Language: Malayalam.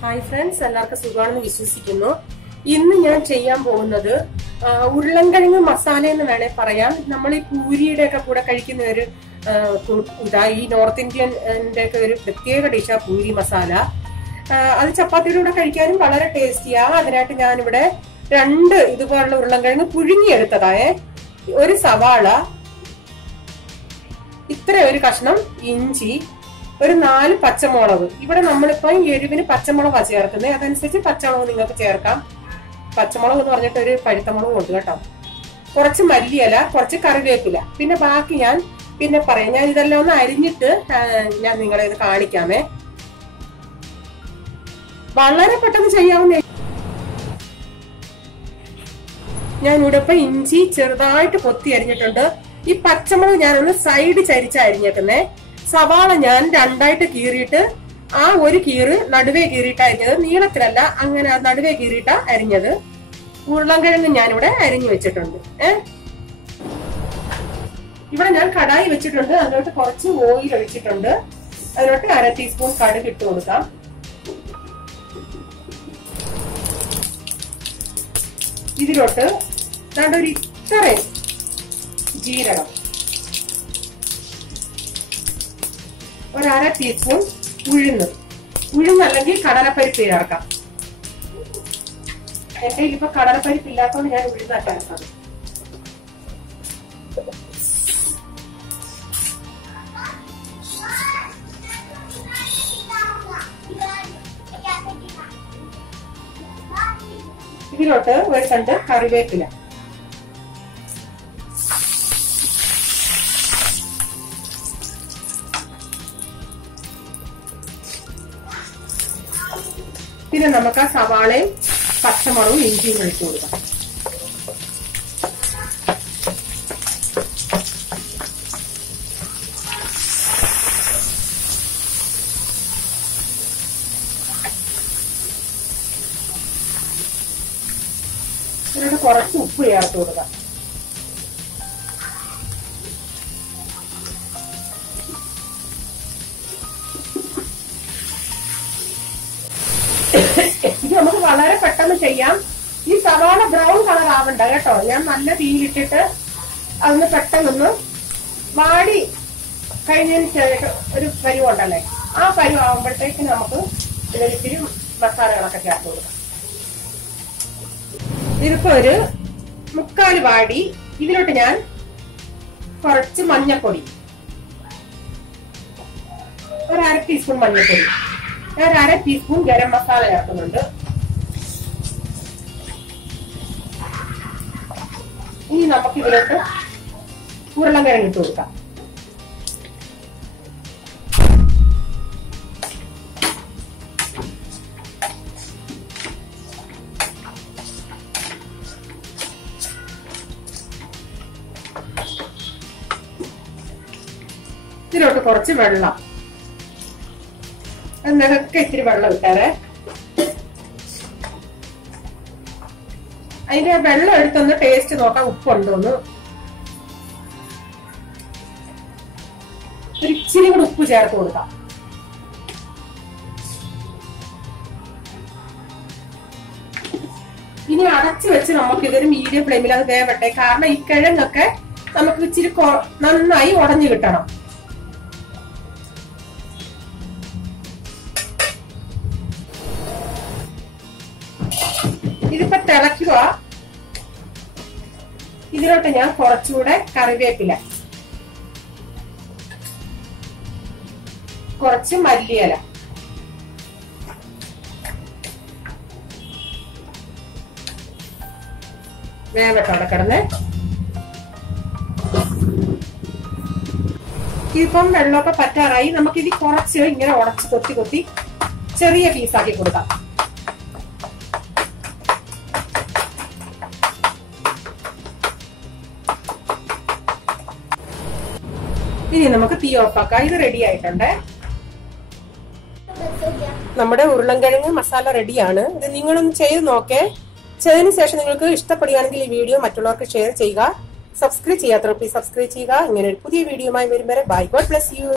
ഹായ് ഫ്രണ്ട്സ്, എല്ലാവർക്കും സുഖമാണെന്ന് വിശ്വസിക്കുന്നു. ഇന്ന് ഞാൻ ചെയ്യാൻ പോകുന്നത് ഉരുളൻകിഴങ്ങ് മസാല എന്ന് വേണേ പറയാം. നമ്മൾ ഈ പൂരിയുടെ ഒക്കെ കൂടെ കഴിക്കുന്ന ഒരു ഈ നോർത്ത് ഇന്ത്യൻ്റെ ഒക്കെ ഒരു പ്രത്യേക ഡിഷാ പൂരി മസാല. അത് ചപ്പാത്തിയുടെ കൂടെ കഴിക്കാനും വളരെ ടേസ്റ്റിയാ. അതിനായിട്ട് ഞാനിവിടെ 2 ഇതുപോലുള്ള ഉരുളൻകിഴങ്ങ് പുഴുങ്ങിയെടുത്തതായേ, ഒരു സവാള, ഇത്ര ഒരു കഷ്ണം ഇഞ്ചി, ഒരു 4 പച്ചമുളക്. ഇവിടെ നമ്മളിപ്പോ എരിവിന് പച്ചമുളകാ ചേർക്കുന്നത്, അതനുസരിച്ച് പച്ചമുളക് നിങ്ങൾക്ക് ചേർക്കാം. പച്ചമുളക് എന്ന് പറഞ്ഞിട്ട് ഒരു പഴുത്തമുളക് ഉണ്ട് കേട്ടോ. കുറച്ച് മല്ലിയില, കുറച്ച് കറിവേപ്പില, പിന്നെ ബാക്കി ഞാൻ പിന്നെ പറയാം. ഞാൻ ഇതെല്ലാം ഒന്ന് അരിഞ്ഞിട്ട് ഞാൻ നിങ്ങളെ ഇത് കാണിക്കാമേ. വളരെ പെട്ടെന്ന് ചെയ്യാവുന്ന. ഞാൻ ഇവിടെ ഇപ്പൊ ഇഞ്ചി ചെറുതായിട്ട് കൊത്തി അരിഞ്ഞിട്ടുണ്ട്. ഈ പച്ചമുളക് ഞാനൊന്ന് സൈഡ് ചരിച്ച് അരിഞ്ഞേക്കുന്നേ. സവാള ഞാൻ 2ആയിട്ട് കീറിയിട്ട് ആ ഒരു കീറ് നടുവേ കീറിയിട്ടാ അരിഞ്ഞത്, നീളത്തിലല്ല, അങ്ങനെ നടുവേ കീറിയിട്ടാ അരിഞ്ഞത്. ഉരുളൻകിഴങ്ങ് ഞാനിവിടെ അരിഞ്ഞു വെച്ചിട്ടുണ്ട്. ഇവിടെ ഞാൻ കടായി വെച്ചിട്ടുണ്ട്. അതിലോട്ട് കുറച്ച് ഓയിൽ ഒഴിച്ചിട്ടുണ്ട്. അതിലോട്ട് 1/2 ടീസ്പൂൺ കടുക് ഇട്ട് കൊടുക്കാം. ഇതിലോട്ട് ഒരു ഇത്രയും ജീരകം, ഒരു 1/2 ടീസ്പൂൺ ഉഴുന്നല്ലെങ്കിൽ കടലപ്പരിപ്പ് ചേർക്കാം. എന്റെ ഇപ്പൊ കടലപ്പരിപ്പ് ഇല്ലാത്തതുകൊണ്ട് ഞാൻ ഉഴുന്നാ ചേർക്കാം. ഇതിലോട്ട് ഒരു തണ്ട് കറിവേപ്പില, പിന്നെ നമുക്ക് ആ സവാളയും പച്ചമുളകും ഇഞ്ചിയും ഇട്ട് കൊടുക്കാം. ഇതിനോട് കുറച്ച് ഉപ്പ് ചേർത്ത് കൊടുക്കാം. ഇത് നമുക്ക് വളരെ പെട്ടെന്ന് ചെയ്യാം. ഈ സവാള ബ്രൗൺ കളർ ആവണ്ട കേട്ടോ. ഞാൻ നല്ല തീയിലിട്ടിട്ട് അതൊന്ന് പെട്ടെന്നൊന്ന് വാടി കഴിഞ്ഞതിന് ശേഷം ഒരു പരുവുണ്ടല്ലേ, ആ പരുവ് ആവുമ്പോഴത്തേക്ക് നമുക്ക് ഇതിലിത്തിരി മസാലകളൊക്കെ ചേർത്ത് കൊടുക്കാം. ഇതിപ്പോ ഒരു 3/4 വാടി. ഇതിലോട്ട് ഞാൻ കുറച്ച് മഞ്ഞൾപ്പൊടി, ഒരു 1/2 ടീസ്പൂൺ മഞ്ഞൾപ്പൊടി, ഞാൻ 1/2 ടീസ്പൂൺ ഗരം മസാല ചേർക്കുന്നുണ്ട്. ഇനി നമുക്ക് ഇതിലോട്ട് ഉരുളൻകിഴങ്ങ് ഇട്ട് കൊടുക്കാം. ഇതിലോട്ട് കുറച്ച് വെള്ളം, എന്നൊക്കെ ഇത്തിരി വെള്ളം ഇട്ടാറേ. അതിന്റെ വെള്ളം എടുത്തൊന്ന് ടേസ്റ്റ് നോക്കാം, ഉപ്പുണ്ടോന്ന്. ഒരു ഇച്ചിരി കൂടെ ഉപ്പ് ചേർത്ത് കൊടുക്കാം. ഇനി അടച്ചു വെച്ച് നമുക്ക് ഇതൊരു മീഡിയം ഫ്ലെയിമിൽ അത് വേവട്ടെ. കാരണം ഈ കിഴങ്ങൊക്കെ നമുക്ക് ഇച്ചിരി നന്നായി ഉടഞ്ഞു കിട്ടണം. ഇതിപ്പോ തിളക്കുക. ഇതിലോട്ട് ഞാൻ കുറച്ചുകൂടെ കറിവേപ്പില, കുറച്ച് മല്ലിയില, വേവട്ടെ അവിടെ കിടന്ന്. ഇതിപ്പം വെള്ളമൊക്കെ പറ്റാറായി. നമുക്കിത് കുറച്ച് ഇങ്ങനെ ഉടച്ച് കൊത്തി കൊത്തി ചെറിയ പീസാക്കി കൊടുക്കാം. ഇനി നമുക്ക് തീ ഓഫാക്കാം. ഇത് റെഡി ആയിട്ടുണ്ട്. നമ്മുടെ ഉരുളൻകിഴങ്ങ് മസാല റെഡിയാണ്. ഇത് നിങ്ങളൊന്ന് ചെയ്ത് നോക്കേ. ചെയ്തതിനു ശേഷം നിങ്ങൾക്ക് ഇഷ്ടപ്പെടുകയാണെങ്കിൽ ഈ വീഡിയോ മറ്റുള്ളവർക്ക് ഷെയർ ചെയ്യുക. സബ്സ്ക്രൈബ് ചെയ്യാത്തവർ പ്ലീസ് സബ്സ്ക്രൈബ് ചെയ്യുക. ഇങ്ങനെ ഒരു പുതിയ വീഡിയോയുമായി വരും വരെ ബൈ. God bless you.